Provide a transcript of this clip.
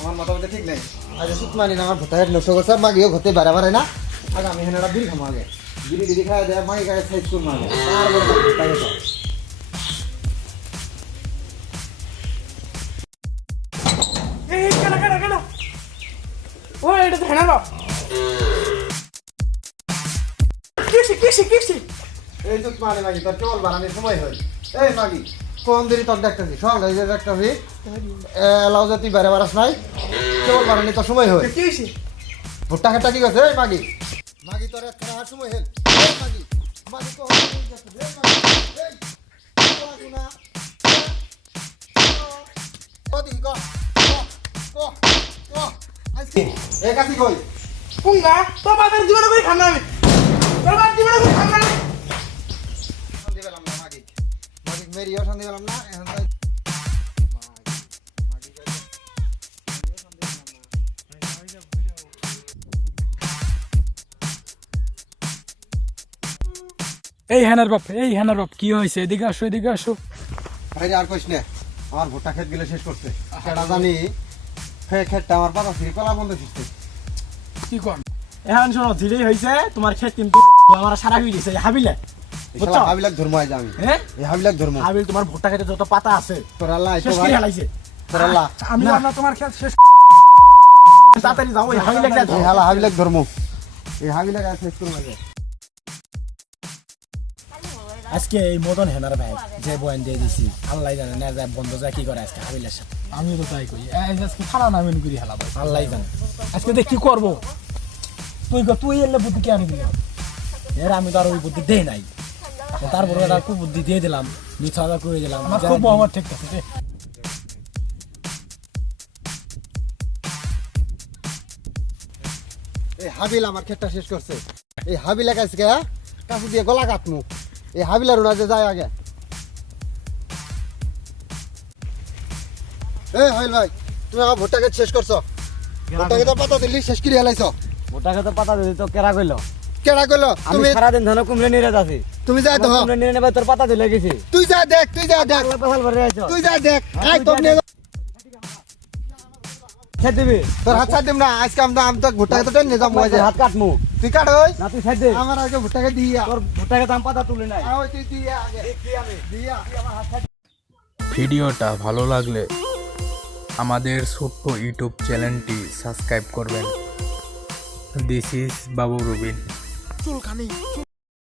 আমার মোটামুটি ঠিক নেই। আজ সুত মানি না আমার ভোটা হেড নষ্ট করছে মাগিও ঘতে বারে বারে না? আগে আমি হেনারা বিড়ি খামো আগে বিড়ি বিড়ি খাই দেয় মাগি গায়ে সাইজ করব আগে তারপরে মাগি ভুট্টা খেতে হবে। এই কেন কেন কেন ও এটা তো হেনা বাপ কিসি কিসি কিসি এই সুত মানি মাগি তোর কেবল বানানোর সময় হয় এই মাগি কোন দিনই তোর দেখতেছি সকালে যে দেখতেছি লাউ জাতি বারে বারাস নাই কেবল বানানি তোর সময় হয় কিসি ভুট্টা খেটা কি করছে? এই মাগি মাগি তোর এক খাওয়ার সময় হেল মাগি মাগি তো গেছে। এই ক ক ক কাটি কই? পুঙ্গা তো বাবার জীবনে করে খাম না আমি? মেরিও শান্তি পেলাম না এখন তাই এই হ্যানার বাপ এই হ্যানার বাপ কি হয়েছে? এদিকে আসো এদিকে আসো। আরে আর কইস না আমার ভুট্টা ক্ষেত গেলে শেষ করছে। সেটা জানি ফে ক্ষেতটা আমার পাতা ফিরে কলা বন্ধ শিখছে কি কর এখন শোনো ধীরেই হয়েছে তোমার ক্ষেত কিন্তু আমার সারা হয়ে গেছে হাবিলে। বুঝছ? হাবিলাক ধর্ম আজ আমি। হ্যাঁ এই হাবিলাক ধর্ম। হাবিল তোমার ভুট্টা খেতে যত পাতা আছে তোর আল্লাহ শেষ করে হালাইছে। তোর আল্লাহ আমি না। তোমার খেত শেষ তাড়াতাড়ি যাও ওই হাবিলে একটা এই হালা হাবিলাক ধর্ম এই হাবিলাক আর শেষ করুন আগে আজকে এই মদন হেনার ভাই যে বয়ান দিয়ে দিছি আল্লাহ জানে না যায় বন্ধ যায় কি করে আজকে হাবিলের সাথে? আমি তো তাই করি। আজকে খানা নামেন করি হেলাবো আল্লাহ জানে। আজকে দেখ কি করব? তুই তুই এলে বুদ্ধি কে আনবি? এর আমি তো আর ওই বুদ্ধি দেই নাই। তারপরে একটা খুব বুদ্ধি দিয়ে দিলাম মিথ্যা কথা করে দিলাম। আমার খুব আমার ঠিক আছে এই হাবিল আমার ক্ষেতটা শেষ করছে। এই হাবিলাক আজকে কাছে দিয়ে গলা কাটমু। এই হাবিলার যে যায় আগে। এই হাবিল ভাই তুমি আমার ভুট্টা শেষ করছ। ভুট্টা ক্ষেতের পাতা দিলি শেষ করে হেলাইছো? মোটা কথা পাতা দিলি তো কেরা কইলো? কেডা করল আমি ধরে নিয়ে যাচ্ছি তুমি যা দেখ কুমড়ে নিয়ে নেবে তোর পাতা দিলে গেছি। তুই যা দেখ তুই যা দেখ। তুই যা দেখ। আই তোর নিয়ে। দিবি। তোর হাত ছাড় দিম না আজকে আমরা আমি তো ভুট্টা নিয়ে যাব আজ হাত কাটমু। তুই কাট ওই। না তুই দে। আমার আগে ভুট্টা ক্ষেত দিয়া। তোর ভুট্টাকে দাম পাতা তুলে নাই। ওই তুই দিয়া আগে। দিয়া। ভিডিওটা ভালো লাগলে আমাদের ছোট্ট ইউটিউব চ্যানেলটি সাবস্ক্রাইব করবেন। This is Babu Rubin চুলখানি